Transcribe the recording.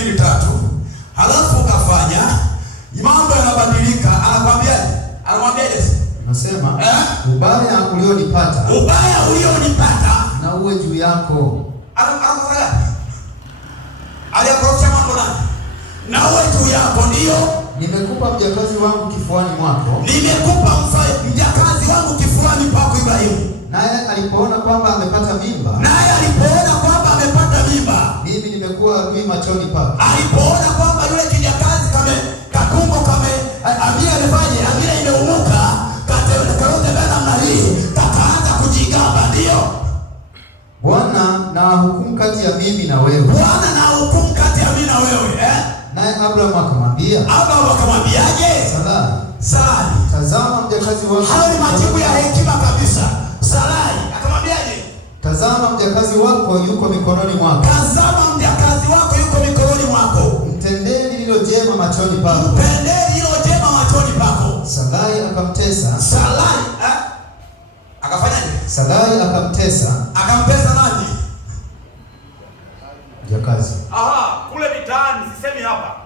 mbili tatu, halafu ukafanya mambo yanabadilika, anakwambiaje? Anasema ubaya ulionipata na uwe juu yako. Aliyakorosha mambo na uwe juu yako. Ndio nimekupa mjakazi wangu kifuani mwako. Ibrahimu. Naye alipoona kwamba amepata mimba, mimi nimekuwa adui machoni pake. Alipoona kwamba yule kijakazi katumbo Amira imeumuka, karote namna hii, kakaanza kujigamba. Ndio Bwana na hukumu kati ya mimi na wewe. Naye Abraham akamwambiaje? Sarai, tazama mjakazi wako. Hayo ni majibu ya hekima kabisa. Sarai akamwambiaje? Tazama mjakazi wako yuko mikononi mwako. Mtendee lililo jema machoni pako. Sarai akamtesa. Akafanyaje? Sarai akamtesa. Akampesa nani? Mjakazi. Kule mitaani, sisemi hapa.